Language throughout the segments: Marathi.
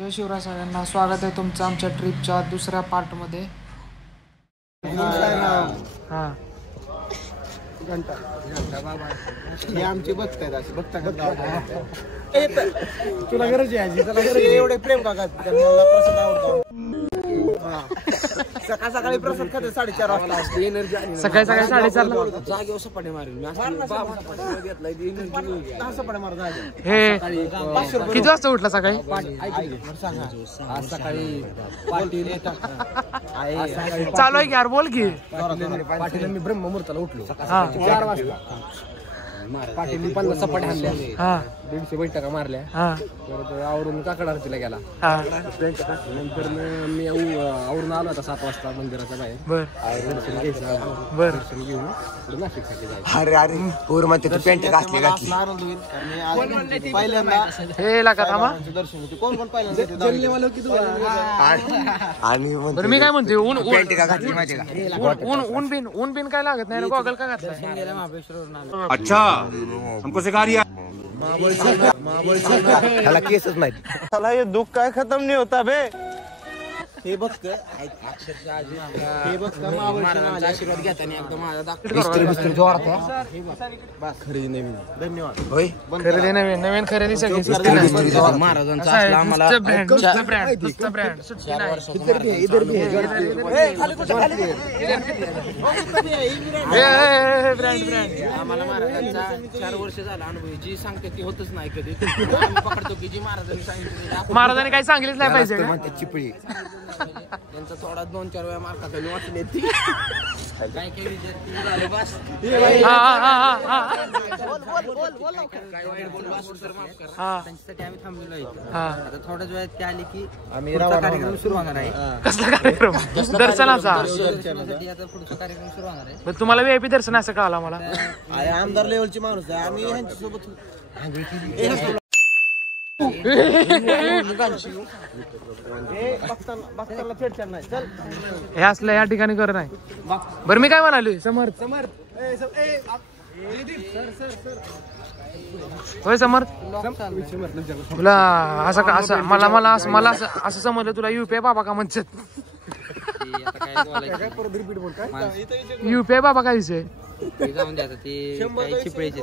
जय शिवराय सगळ्यांना, स्वागत आहे तुमचं आमच्या ट्रिपच्या दुसऱ्या पार्टमध्ये. हां घंटा हे आमची बघतायत अशी बघता तुला गरज आहे एवढे प्रेम का प्रसाद आवडतो. सकाळ सकाळी प्रसाद खाते 4:30 वाजता एनर्जी सकाळी 4:30ला जागेवर सपाटे मारेल हे किती वाजता उठला सकाळी? सकाळी चालू आहे की यार, बोल की. पाटील मी ब्रह्ममुहूर्ताला उठलो 4 वाजता. पाटील 50 सपाटे हाणल्या, 150 बैठका मारल्या. तर आवरून काकड आरतीला गेला. नंतर मी आवरून आलो आता 7 वाजता मंदिराच्या बाहेर. दर्शन घ्यायचं, दर्शन घेऊन नाशिकसाठी जायचं. अरे अरे पोर म्हणते तू पेंट घातली पहिल्यांदा हे लागा थांबा. दर्शन होते. कोण कोण पहिल्यांदा आणि बरं मी काय म्हणते, ऊन पेंट का घातली माझी का? ऊन बिन काय लागत नाही ना? गॉगल का घातलाय? अच्छा हमको सिखा रिया. त्याला केसच माहिती. त्याला हे दुःख काय खतम नाही होता बे. हे बघ महाबळेश्वर आशीर्वाद घेताना एकदम खरेदी नवीन. धन्यवाद. होय खरेदी नवीन खरेदी सगळी महाराजांचा आम्हाला ब्रँड सुट्टी नाही. आम्हाला महाराजांचा 4 वर्ष झाला अनुभव. जी सांगते ती होतच नाही कधी. आम्ही पकडतो की जी महाराजांनी सांगितलं महाराजांनी काही सांगितलंच नाही पाहिजे. चिपळी त्यांचा थोडा 2-4 वेळा मार्का खाली वाचली ती. काय विद्यार्थी झाले बस. त्यांच्यासाठी आम्ही थांबलेलो आहे. आता थोड्याच वेळात ते आले की आम्ही कार्यक्रम सुरू होणार आहे. कसला कार्यक्रम? दर्शनाचा. आता पुढचा कार्यक्रम सुरू होणार आहे. पण तुम्हाला VIP दर्शन असं कळालं आम्हाला. आमदार लेवलची माणूस आहे आम्ही. ह्यांच्यासोबत हे असलं या ठिकाणी कर नाही. बरं मी काय म्हणाले, समर्थ होय समर्थ, तुला असं मला असं समजलं तुला UPI बाबा का म्हणतात. UPI बाबा काय विषय? जाऊन द्या ते चिपळीचे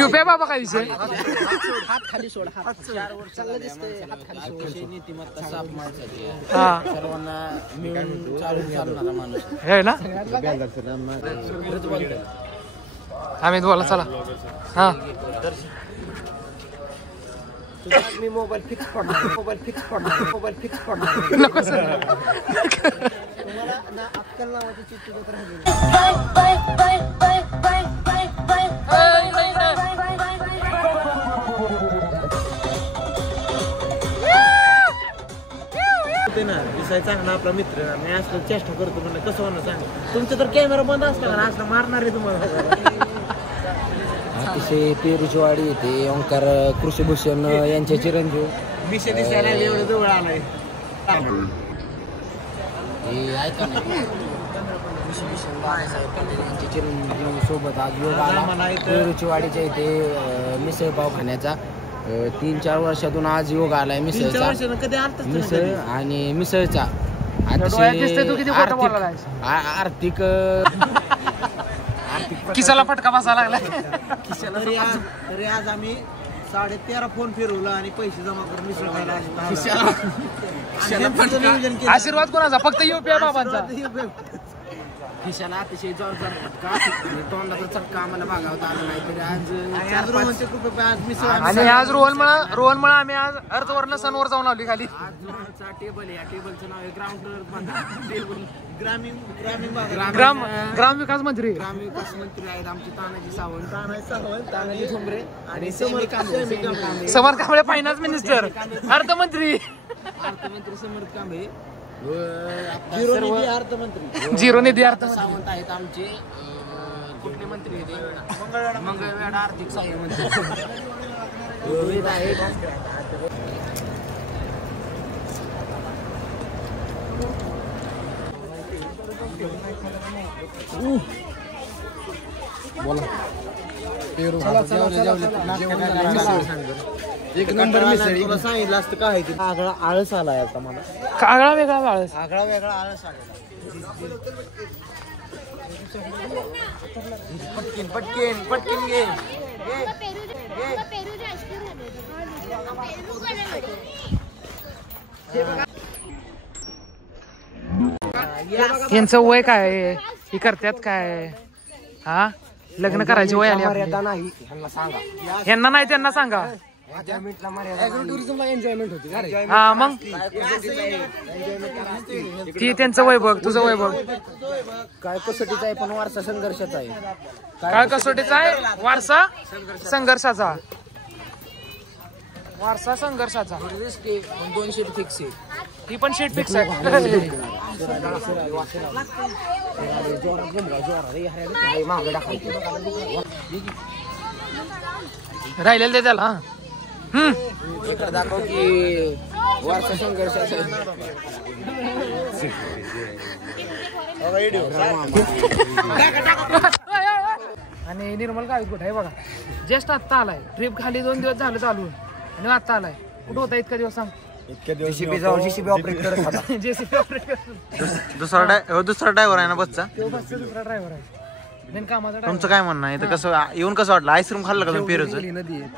UPI बाबा काय विषय? हात खाली सोड. 4 वर्ष अतिशय नीतिमत्ता साफ माणसाची आहे. सर्वांना मिळून चालणारा माणूस हे ना. आम्ही बोला चला. हा मी मोबाईल फिक्स पडणार नको सर. अक्कल नावाची चिठ्ठी राहिली. दिसाय चांगला आपला मित्र. मी असलं चेष्टा करतो म्हणलं कसं होणार सांग. तुमचं तर कॅमेरा बंद असला का असलं मारणार आहे तुम्हाला. अतिशय पेरुचीवाडी येते. ओंकार कृषीभूषण यांचे चिरंजीव विषय दिसायला एवढं जवळ आलाय. ऐका नाही, कृषीभूषण बाळासाहेब यांचे चिरंजीव सोबत आज योग आला. पेरुचीवाडीच्या इथे मिसळ पाव खाण्याचा 3-4 वर्षातून आज योग आलाय मिसळचा. मिसळ आणि मिसळचा आर्थिक किसाला फटका बसायला लागला. तरी आज आम्ही 13.5 फोन फिरवला आणि पैसे जमा करून मिसळ खायला. आशीर्वाद कोणाचा? फक्त UPI बाबांचा. खिशाला अतिशय जोरदार फटका. तोंडाचा चटका आम्हाला भागावता आला नाही. तरी आज मिसळ. आणि आज रोहनमुळे आम्ही आज अर्थवर्ण सनवर जाऊन आली खाली. आज रोहनचा टेबल आहे. या टेबलचं नाव आहे ग्राउंड टेबल. ग्राम विकास मंत्री आहेत आमचे तानाजी सावंत, तानाजी ठोंबरे आणि समर्थ कांबळे फायनान्स मिनिस्टर, अर्थमंत्री समर्थ कांबळे, झिरो निधी अर्थ सावंत आहेत आमचे. कुठले मंत्री आहेत? मंगळवेढा आर्थिक सहाय्य मंत्री आहेत. बोला. एक नंबर मिसळ. तुला सांगितलं असतं काय ते आगळा आळस आलाय आता मला. आगळा वेगळा आळस. आगळा वेगळा आळस आला. पटकीन पटकीन पटकीन घे. यांचं वय काय आहे? हे करतात काय? हा लग्न करायची वय आली आपली. नाही ह्यांना सांगा. यांना नाही त्यांना सांगा. टुरिझमला एन्जॉयमेंट होती का रे? हा मग ती त्यांचं वय बघ, तुझं वय बघ. काय कसोटीचा आहे पण वारसा संघर्षाचा आहे. काय कसोटीचा आहे? वारसा संघर्षाचा. वारसा संघर्षाचा. 2 शीट फिक्स आहे. ही पण शीट फिक्स आहे. राहिलेलं ते त्याला. इकडे दाखव की वारसा संघर्षाचा आणि निर्मल गावी कुठे आहे बघा. जस्ट आत्ता आलाय. ट्रिप खाली 2 दिवस झालं चालू आणि आत्ता आलाय. कुठं होता इतका दिवस सांग? जेसीबी ऑपरेट करत होता. JCB operator. दुसरा ड्रायव्हर आहे ना बसचा. तो बसचा दुसरा ड्रायव्हर आहे. बिन कामाचा driver. तुमचं काय म्हणणं आहे? इथं कसं येऊन कसं वाटलं? आईस्क्रीम खाल्लं का तुम्ही पेरूचं? नदी आहे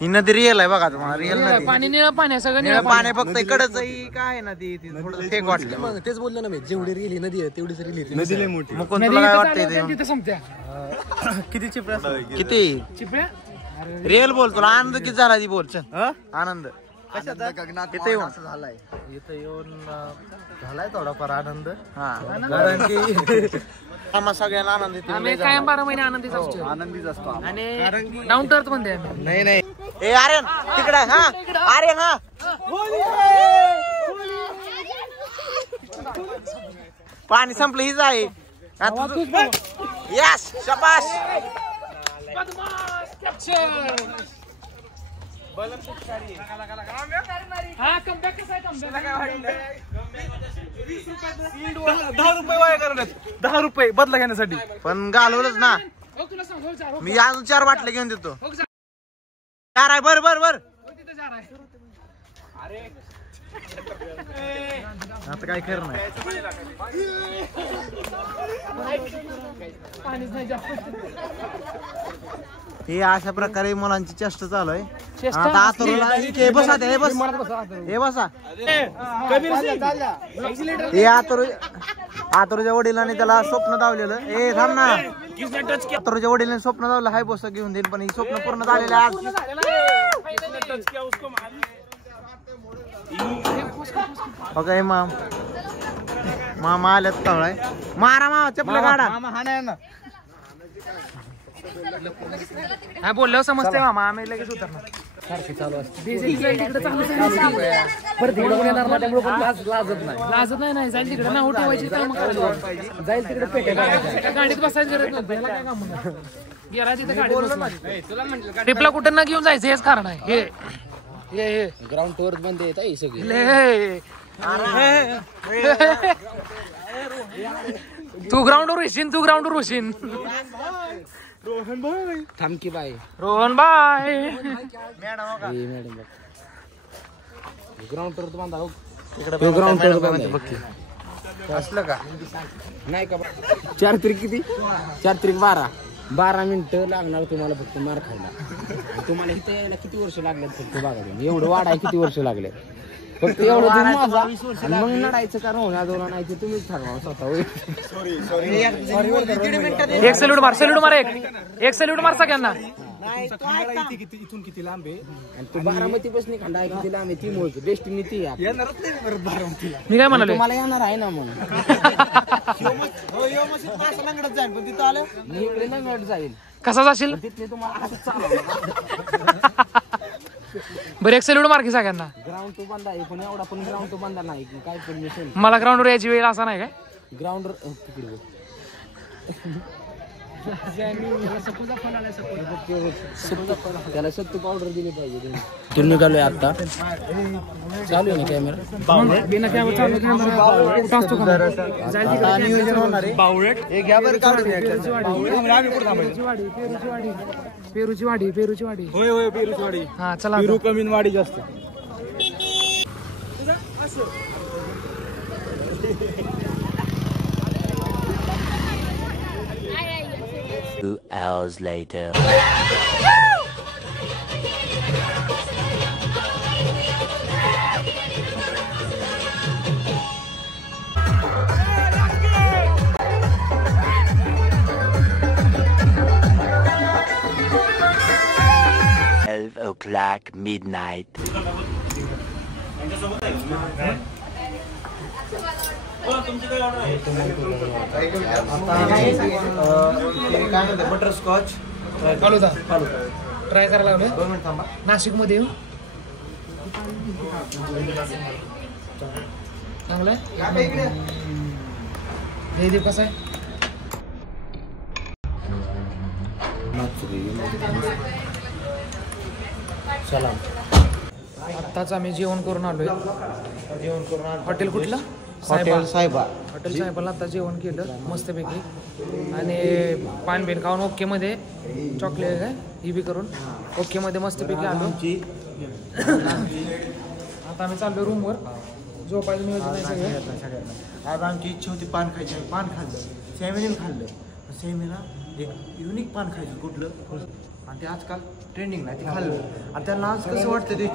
ही नदी रिअल आहे बघा तुम्हाला. रिअल नदी. पाणी निळं पाणी आहे, सगळं निळं निळं पाणी आहे फक्त इकडच. ही काय नदी ती थोडं फेक वाटलं. मग तेच बोललो ना मी. जेवढी रेली नदी आहे तेवढीच रेली नदी लय मोठी. मग कोण तुला काय वाटतंय तिथे संपत्या. किती? चिपळ्या रिअल बोल. तुला आनंद किती झाला ती बोल. चल आनंद इथं येऊन झालाय. इथं येऊन झालाय थोडाफार आनंद. हा कारण की आम्हा सगळ्यांना आनंद येतो. आम्ही कायम 12 महिने आनंदीच असतो. आनंदीच असतो. आणि डाऊन टू अर्थ मध्ये आम्ही. नाही नाही ए आर्यन तिकडे. हा आर्यन. हा पाणी संपलं. हीच आहे. यस शाबाश. हा कमबॅक कसा आहे? कमबॅक 10 रुपये वाया करण्यात. 10 रुपये बदला घेण्यासाठी. पण घालवलंच ना. तुला सांगू मी अजून 4 बाटल्या घेऊन देतो. 4 आहे. बर बर बर. तिथे जार आहे. आता काय कर नाही. पाणीच नाही जास्त. हे अशा प्रकारे मुलांची चेष्टा चालू आहे. चेष्टा? आता आतुरला हे बसा. हे बस. हे बसा. हे आतुरच्या वडिलांनी त्याला स्वप्न दावलेलं. ए थांब ना. आतुरच्या वडिलांनी स्वप्न दावलं. हाय बस घेऊन देईल. पण ही स्वप्न पूर्ण झालेलं आज. बघा हे मामा आल्यात तवळाय. मारा मामा चपल्या काढा. हा बोलल्यावर समजते मामा. आम्ही लगेच उतरणार. सारखी चालू असते. तिकडे चालू परत इकडे कोण येणार नाही त्यामुळे पण लाजत नाही. लाजत नाही. जाईल तिकडे ना ठेवायची काम करायची. जाईल तिकडे पेटे काढायचे. गाडीत बसायची गरज नव्हती. याला काय काम होणार? गेला तिथे गाडीत. ट्रिपला कुठं ना घेऊन जायचं हेच कारण आहे. हे ग्राउंड टूर बंद येत आहे सगळी. तू ग्राउंडवर येशील. तू ग्राउंडवर होशील. थांबकी बाई. Rohan bye. Madam ground tour बांधा. ग्राउंड टूर बांधा असलं का? नाही का? 4 त्रिक किती? 4 त्रिक 12 मिनिटं लागणार तुम्हाला फक्त मार खायला. तुम्हाला इथे यायला किती वर्ष लागले फक्त बघा तुम्ही. एवढं वाढाय किती वर्ष लागले फक्त. एवढं तुम्ही माझा आणि मग लढायचं कारण होणार दोन आणायचं तुम्हीच ठरवा स्वतः. एक सल्यूट मार. सल्यूट मार. एक सल्यूट मार सगळ्यांना. इथून किती लांब आहे? आणि तू बारामती बसनी खंडा किती लांब आहे ती मोज. डेस्टिनी ती येणारच नाही परत बारामतीला. मी काय म्हणाले? तुम्हाला येणार आहे ना मग. जाईल पण तिथं आलं मी इकडे नंगट जाईल. कसा जाशील? तिथे तुम्हाला असं चालू. बरं एक सल्यूट मार की सगळ्यांना. ग्राउंड तो बंद आहे पण एवढा पण ग्राउंड तो बंद नाही. काय परमिशन मला ग्राउंडवर यायची वेळ असा नाही काय? ग्राउंडवर तिकडे त्याला सत्तू पावडर दिली पाहिजे. तुम्ही निघालोय आता चालू आहे ना कॅमेरा. बिना कॅमेरा चालू कॅमेरा कुठं असतो का? नियोजन होणार आहे. बावळट हे घ्या बरं काढून. पेरूची वाडी होय होय पेरूची वाडी. हा चला पेरू कमी वाडी जास्त. Two hours later. O'clock midnight. Butterscotch falooda try करायला लावलं. 2 मिनिट थांबा. नाशिक मध्ये येऊ चांगलं हे कसं आहे. सलाम. आत्ताच आम्ही जेवण करून आलोय. हॉटेल कुठलं? हॉटेल साहेबा. हॉटेल साहेबाला आता जेवण केलं मस्तपैकी आणि पान बिन खाऊन ओके मध्ये चॉकलेट काय ही बी करून ओके मध्ये मस्तपैकी आलो. आता आम्ही चाललो रूमवर झोपायचं नियोजन आहे सगळं. आज आमची इच्छा होती पान खायची. पान खाल्लं. सेमिनीला खाल्लं. सेमिनीला एक युनिक पान खायचं कुठलं आणि ते आजकाल ट्रेंडिंग नाही ते खाल्लं आणि त्यांना आज कसं वाटतं ते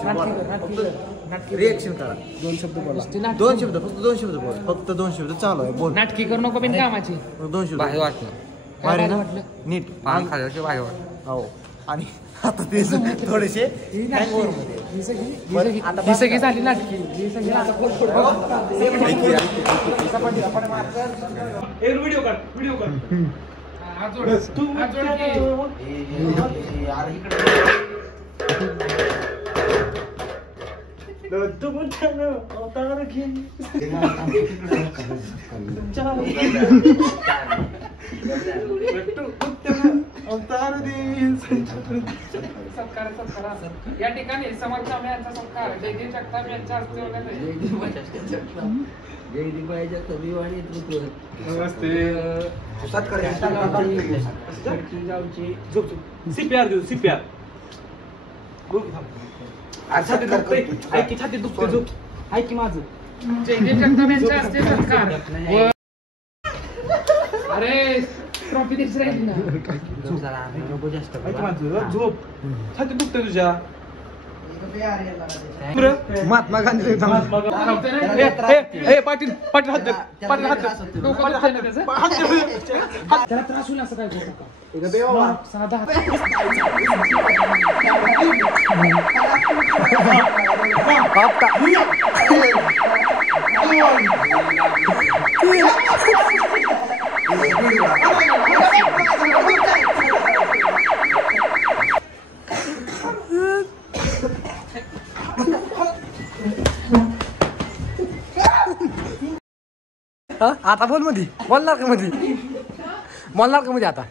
रिएक्शन करा. 2 शब्द बोला. 2 शब्द फक्त 2 शब्द बोल. फक्त 2 शब्द चालू आहे बोल. नाटकी करू नको बिन कामाची. 2 शब्द भारी वाटलं. भारी ना वाटलं नीट पान खाल्लं की भारी वाटलं. हो. आणि आता ते थोडेसे hangover-मध्ये. ही सगळी झाली नाटकी. ही सगळी आता व्हिडिओ काढ. हात जोड की. यार इकडे सत्कार या ठिकाणी समर्थ स्वामी यांचा सत्कार जयदेव जगताप यांच्या हस्ते होणार आहे. CPR देऊ CPR. छाती दुखते झोप ऐक माझं. जयदेव जगताप यांच्या हस्ते सत्कार. अरे ट्रॉफी दिसत राहिली ना. झोप छाती दुखते तुझ्या. महात्मा गांधी पाटील पाटील हात पाटील हात त्याला त्रास होईल असं काय करू नका. साधा आता बोल मध्ये बोलणार का मध्ये आता.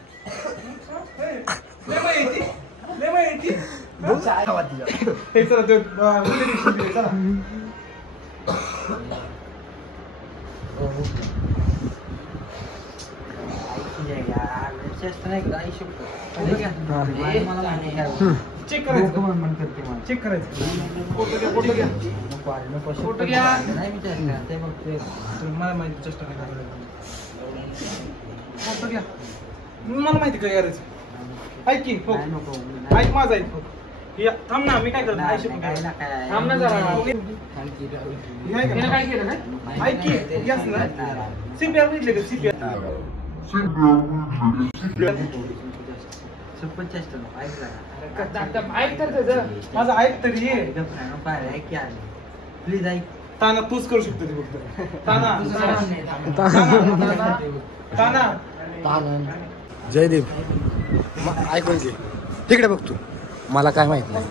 चेक करायचं. फोटो घ्या. मला माहिती चेष्टा नाही करायची. फोटो घ्या. मला माहिती काय करायचं. ऐक की ऐक माझं ऐक. थांब ना मी काय करतो. थांब ना जरा. काय केलं काय ऐक की यस ना CPR म्हटले का CPR. ऐक तर त्याचं. माझं ऐक तरी प्लीज ऐक. ताना तूच करू शकतो ती फक्त. ताना जयदेव ऐकून तिकडे बघ तू. मला काय माहित नाही.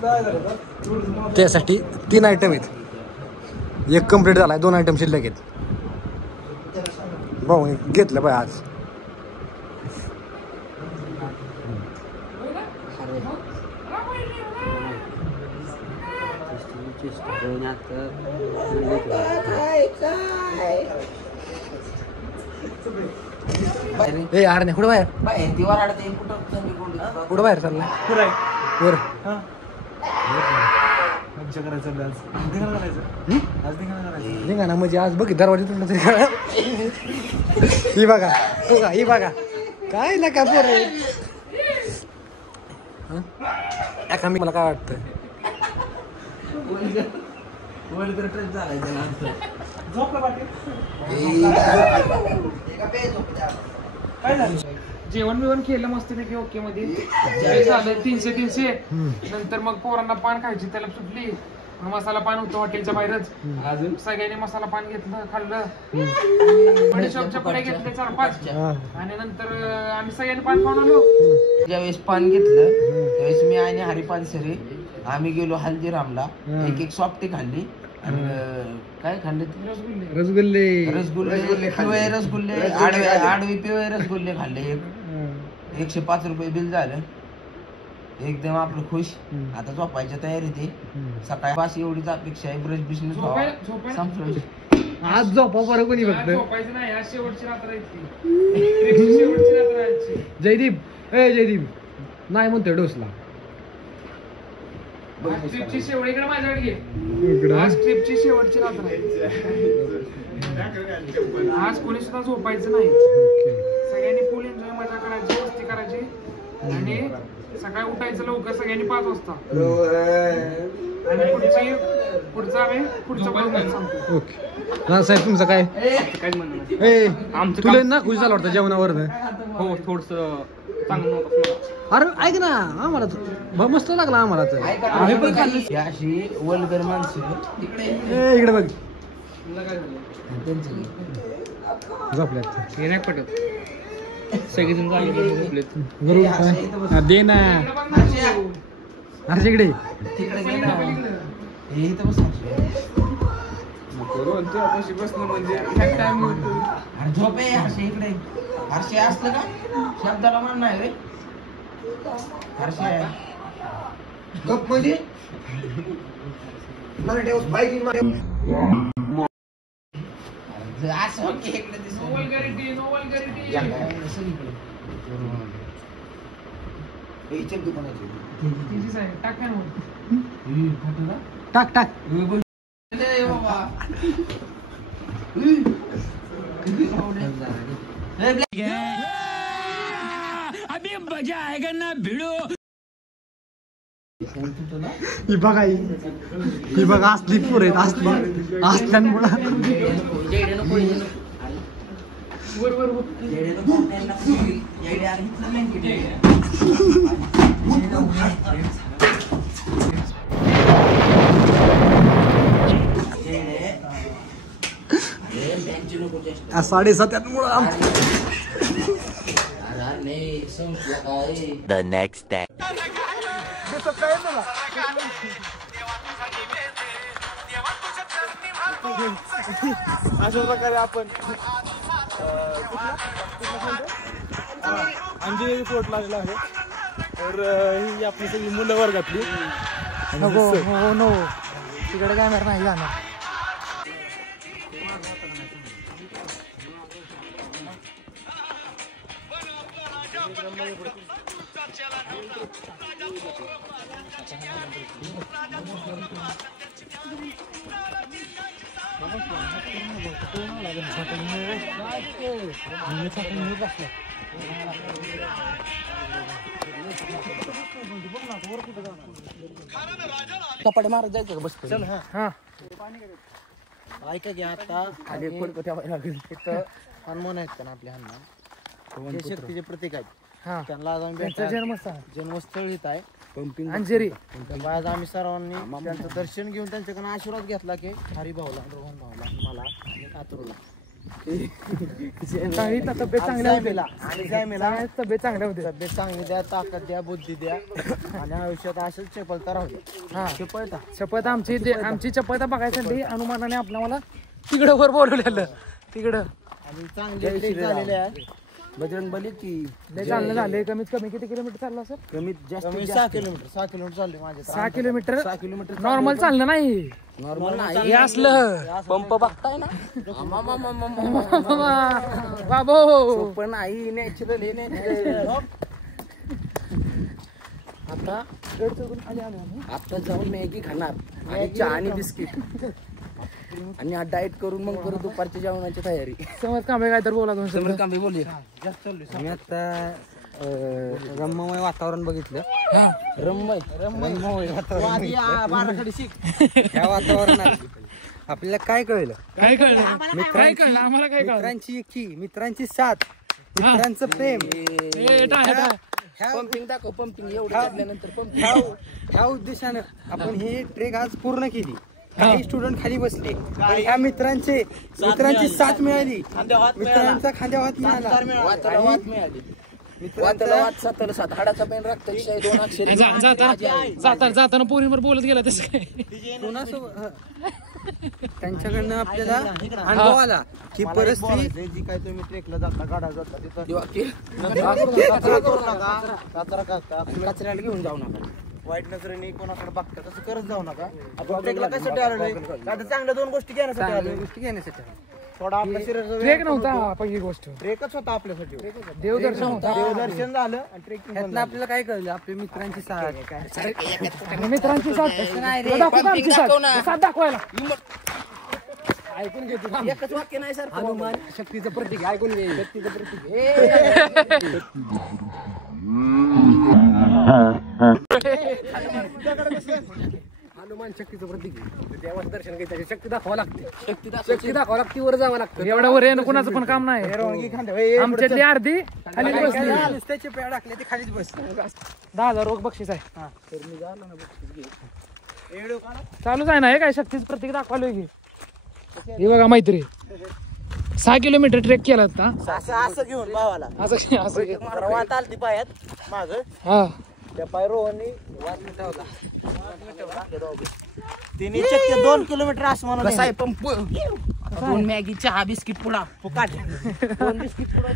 त्यासाठी 3 आयटम आहेत. एक कम्प्लीट झालाय. 2 आयटम शिल्लक आहेत. भाऊ घेतलं पाहिजे आज. ए यार नाही कुठं बाहेर कुठं बाहेर चाललाय वर निघा ना म्हणजे आज बघ दरवाजा तुला तरी कळलं. ही बघा हो का ही बघा काय ना काय पोर एका मी मला काय वाटतं जेवण बिवण केलं मस्तपैकी ओके मध्ये ज्यावेळेस झालं 300 नंतर मग पोरांना पान खायची त्याला सुटली मग मसाला पान होतं हॉटेलच्या बाहेरच सगळ्यांनी मसाला पान घेतलं खाल्लं बडीशॉपच्या पुढे घेतले 4-5 आणि नंतर आम्ही सगळ्यांनी पान खाऊन आलो. ज्यावेळेस पान घेतलं त्यावेळेस मी आणि हरिपाल सरे आम्ही गेलो हल्दीरामला एक सॉफ्टी खाल्ली आणि काय खाल्ले रसगुल्ले रसगुल्ले पिवळे रसगुल्ले आडवी पिवळे रसगुल्ले खाल्ले 105 रुपये बिल झालं. एकदम आपलं खुश. आता झोपायच्या तयारीत आहे. सकाळी पास एवढीच अपेक्षा आहे. ब्रश बिझनेस संपलं आज झोपा बरं कोणी फक्त झोपायचं नाही आज शेवटची रात्र आहे ती. शेवटची रात्र आहे आजची. जयदीप ए जयदीप नाही म्हणतोय डोसला आज ट्रिपची शेवटीकडे माझ्याकडे घे. इकडं आज ट्रिपची शेवटची रात्र आहे. आज कोणी सुद्धा झोपायचं नाही. सगळ्यांनी फुल एन्जॉय मजा करायची मस्ती करायची आणि सकाळी उठायचं लवकर सगळ्यांनी 5 वाजता आणि पुढचा आम्ही पुढचा प्रोग्राम सांगतो. ओके ना साहेब तुमचं काय ए तुला ना खुश झाला वाटतं जेवणावर हो थोडस चांगलं नव्हतं. अरे ऐक ना आम्हाला तर मस्त लागला आम्हाला तर आम्ही पण खाल्लं. अशी वल्गर माणसं ए इकडे बघ झोपल्यात हे नाही पटत सगळेजण झोपलेत. बरोबर काय दे ना अरे इकडे तिकडे गेला हे इथं बस बसणं म्हणजे अरे झोप आहे हर्षे इकडे. हर्षे असलं का शब्दाला मान नाही रे. हर्षे आहे गप म्हणजे असं इकडे दिसत टाक टाक ही बघा ही बघा असली पोर आहेत असली असल्यामुळं The next day. अशा प्रकारे आपण अंजनेरी फोर्ट लागलेला आहे. तर ही आपली सगळी मुलं वर्गातली हो नो तिकडे जाणार नाही जाणार. कपाटे मारत जायचं का बस चल. हा ऐका की आता खाली तिथं हनुमान आहेत का आपल्या हनुमान जे शक्तीचे प्रतीक आहेत. हा त्यांना आज आम्ही त्यांचं जन्मस्थान जन्मस्थळ इथं आहे अंजेरी. आज आम्ही सर्वांनी त्यांचं दर्शन घेऊन त्यांच्याकडून आशीर्वाद घेतला की हरिभाऊला रोहन भाऊला मला आणि कातरूला काही तब्येत चांगल्या होत्या आणि जायमेला तब्येत चांगल्या होत्या. तब्येत चांगली द्या ताकद द्या बुद्धी द्या आणि आयुष्यात असेच चपलता राहू द्या. हा चपलता शपथ आमची चपळता बघायसाठी हनुमानाने आपल्या मला तिकडं वर बोलवलेलं तिकडं आणि चांगले झालेले आहे. बजरंग बली की लय चालणं झालंय. कमीत कमी किती किलोमीटर चाललं सर? कमीत जास्त 6 किलोमीटर चालले माझे 6 किलोमीटर 6 किलोमीटर नॉर्मल चालणं नाही. नॉर्मल हे असलं पंप बघताय ना बाबो पण आई नॅचरल हे नॅचरल. आता आता जाऊन मॅगी खाणार आणि चहा आणि बिस्किट आणि डाएट करून मग परत दुपारच्या जेवणाची तयारी. समज कांबळे काय तर बोला दोन शब्द. समज कांबळे बोलूया. मी आता रम्यमय वातावरण बघितलं. रम्यमय वातावरण या वातावरणात आपल्याला काय कळलं? काय कळलं? काय कळलं आम्हाला? काय कळलं? मित्रांची एकी, मित्रांची साथ, मित्रांचं प्रेम. पंपिंग दाखव, पंपिंग एवढं ह्या उद्देशानं आपण हे ट्रेक आज पूर्ण केली. काही स्टुडंट खाली बसले, ह्या मित्रांची साथ मिळाली, मित्रांचा खांद्यावर हात मिळाला, जाताना पोरीवर बोलत गेला तसं काय? त्यांच्याकडनं आपल्याला अनुभव आला की परिस्थिती जी काय तुम्ही ट्रेकला जाता गाडा जाता तिथं कचऱ्याला घेऊन जाऊ नका. वाईट नजरेने कोणाकडे बघता तसं करत जाऊ नका. आपण ट्रेकला कशासाठी आलो नाही? आता चांगल्या 2 गोष्टी घेण्यासाठी आलो. गोष्टी घेण्यासाठी थोडा आपल्या शरीराचा ट्रेक नव्हता पहिली गोष्ट, ट्रेकच होता आपल्यासाठी. देवदर्शन होता. देवदर्शन झालं आणि ट्रेकिंग त्यातनं आपल्याला काय कळलं? आपल्या मित्रांची साथ, मित्रांची साथ दाखवायला ऐकून घेतो. एकच वाक्य नाही सर. हनुमान शक्तीचं प्रतीक. ऐकून घे. शक्तीचं प्रतीक. हनुमान शक्तीचं प्रतीक. देवाचं दर्शन घ्यायचं, शक्ती दाखवावं लागते. शक्ती दाखवावं लागते, वर जावं लागतं. एवढ्या वर येणं कुणाचं पण काम नाही. आमच्यातली अर्धी खाली बसली. त्याचे पेड टाकले ते खालीच बस. 10,000 रोख बक्षीस आहे. चालूच आहे ना हे काय शक्तीच प्रतीक दाखवालोय की. हे बघा मैत्री 6 किलोमीटर ट्रेक केला होता. असं घेऊन भावाला असं वाट आलती पायात माग हा त्या पाय रोहननी वाट मिटवला. तिने चक्क 2 किलोमीटर असं म्हणून कसा आहे पंप? दोन मॅगी चहा बिस्किट पुडा फुकाट 2 बिस्किट पुढे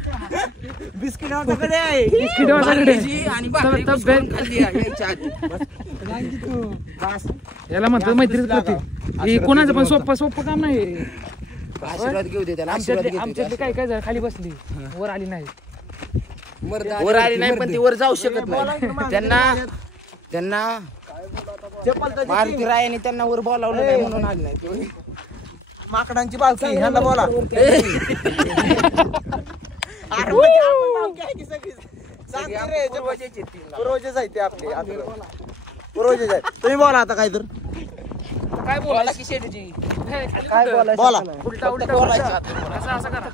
बिस्किट आमच्याकडे आहे. बिस्किट माझ्याकडे आणि भाकरी घुसवून खाल्ली आहे याच्या आधी. याला म्हणतात मैत्रीच प्रतीक. हे कोणाचं पण सोपं काम नाही. आशीर्वाद घेऊ दे त्याला, आशीर्वाद घेऊ दे. आमच्यातली काय काय झालं खाली बसली, वर आली नाही. वर आली नाही पण ती वर जाऊ शकत नाही. त्यांना मारुती रायाने त्यांना वर बोलावलं नाही म्हणून आली नाही. माकडांची बालकी ह्यांना बोला. पूर्वजेच आहे ते आपले. पूर्वजेच आहे. तुम्ही बोला आता काय तर. काय बोला की शेठजी, काय बोलायचं? बोला. उलटा उलटा बोलायचं असं असं करा.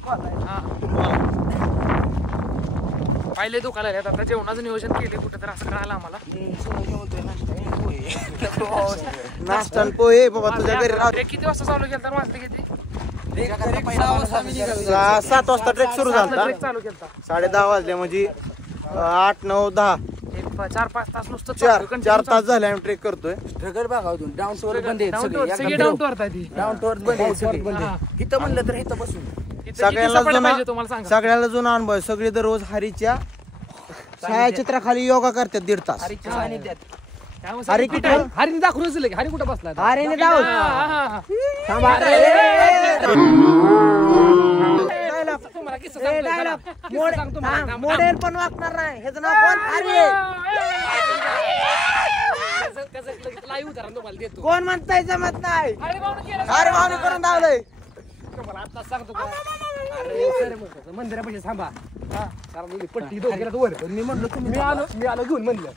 पाहिले दुखायला लागल्यात. आता जेवणाचं नियोजन केले कुठं तर असं कळालं आम्हाला. नाश्ता आणि पोहे बाबा तुझ्या घरी राहू. ट्रेक किती वाजता चालू केलं तर वाजले किती? 7 वाजता ट्रेक सुरू झाला. ट्रेक चालू केला 10:30 वाजले म्हणजे 8, 9, 10 4-5 तास नुसतं 4 तास झाले आम्ही ट्रेक करतोय. ट्रगर भागातून डाऊन टू बंद आहेत सगळे डाऊन टू अर्थ आहे ती. डाऊन टू बंद आहेत सगळे. इथं म्हणलं तर इथं बसून सगळ्याला जुना अनुभव आहे. सगळे दररोज हरीच्या छायाचित्राखाली योगा करतात 1.5 तास. हरी किती? हरीने दाखवूनच लगे. हरी कुठं बसला? हरीने जाऊ मॉडेल पण वागणार नाही. ह्याचं नाव कोण? हरी. कोण म्हणताय जमत नाही. अरे भावने करून धावलंय. मंदिरापाशी थांबा. पट्टी डोक्याला वर. मी म्हणलं मी आलो घेऊन म्हणलं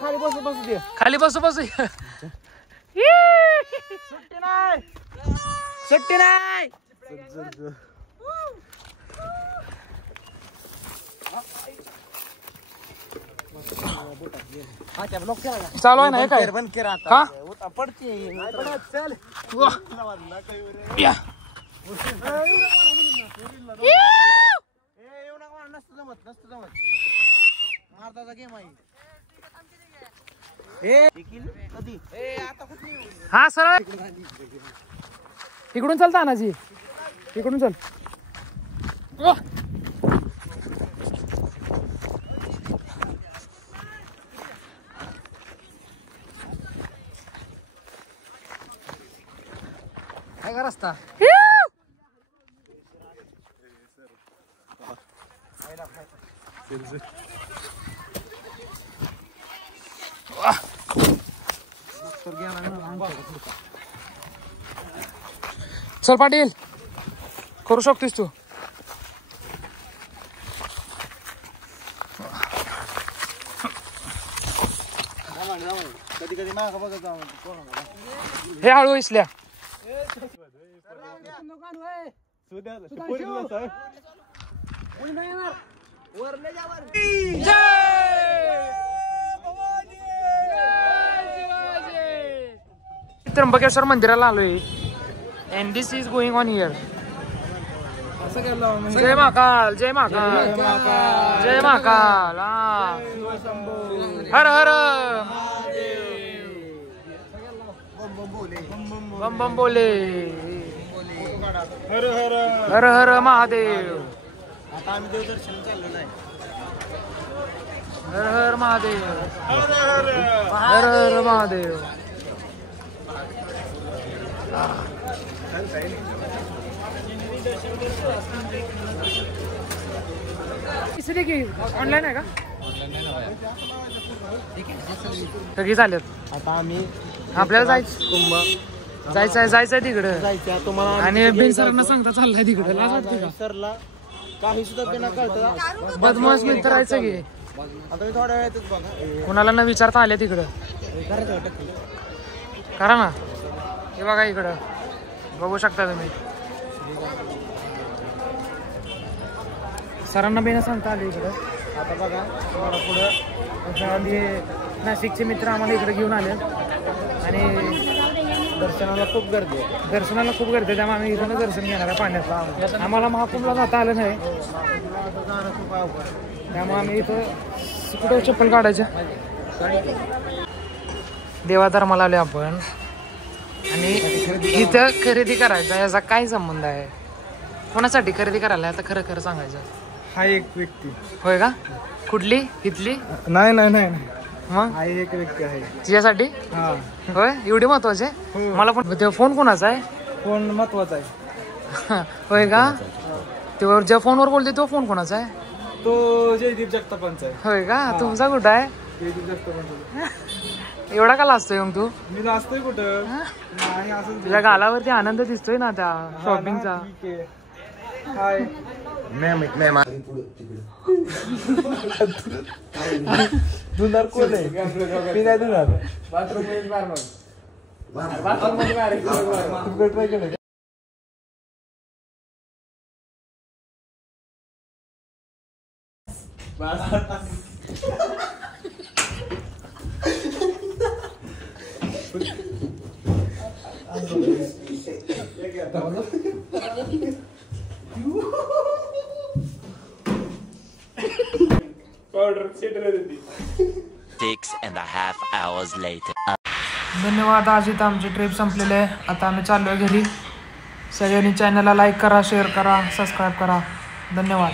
खाली बसू बसू दे. खाली बसू बसू. सुट्टी नाही, सुट्टी नाही. चालू आहे ना काय? बंद केला का पडते. चल या. येऊ नका. नसतं जमत. मारताचा गेम आहे. कधी हा सरळ इकडून चल तानाजी, इकडून चल. काय का रस्ता चल पाटील करू शकतोस तू. कधी कधी माग बघत हे हळू इसल्या त्र्यंबकेश्वर मंदिराला आलोय and this is going on here. जय महाकाल जय महाकाल जय महाकाल. हर हर बम बम बोले हर हर महादेव. आता आम्ही देवदर्शन चाललेलो आहे. हर हर महादेव हर हर महादेव. इसलिए की ऑनलाईन आहे का सगळी चालेल. आता आम्ही आपल्याला जायचंय तिकडं जायचं तुम्हाला आणि बिन सरांना सांगता चाललाय तिकडं. लाज वाटते का सरला काही सुद्धा बिना कळतं. बदमाश मित्र राहायचं की आता मी थोड्या वेळातच बघा कुणाला न विचारता आल्या तिकडं करा ना. हे बघा इकडं बघू शकता तुम्ही सरांना बिना सांगता आले इकडं. आता बघा तुम्हाला पुढं नाशिकचे मित्र आम्हाला इकडे घेऊन आले आणि दर्शनाला खूप गर्दी आहे. दर्शनाला खूप गर्दी आहे त्यामुळे आम्ही इथून दर्शन घेणार आहे पाण्यात. आम्हाला महाकुंभला जाता आलं नाही खूप अवघड त्यामुळे आम्ही इथं कुठं चप्पल काढायच्या देवाधर्माला आलो आपण आणि इथं खरेदी करायचा याचा काय संबंध आहे. कोणासाठी खरेदी करायला आता खरं खरं सांगायचं. हा एक व्यक्ती होय का कुठली इथली नाही मग हा एक व्यक्ती आहे. तिच्यासाठी हा होय एवढी महत्वाचे. मला पण ते फोन कोणाचा आहे कोण महत्वाचा आहे. होय का तो ज्या फोनवर बोलते तो फोन कोणाचा आहे. तो जयदीप जगतापांचा आहे. होय का तुमचा कुठं आहे जयदीप जगतापांचा एवढा का लाजतोय मग तू. मी लाजतोय कुठं नाही असं तुझ्या गालावरती आनंद दिसतोय ना त्या शॉपिंगचा. हाय धुणार कोण आहे मी नाही धुणार. Six and a half hours later. धन्यवाद. आज इथं आमची ट्रिप संपलेली आहे. आता आम्ही चाललोय घरी. सगळ्यांनी चॅनलला लाईक करा शेअर करा सबस्क्राईब करा. धन्यवाद.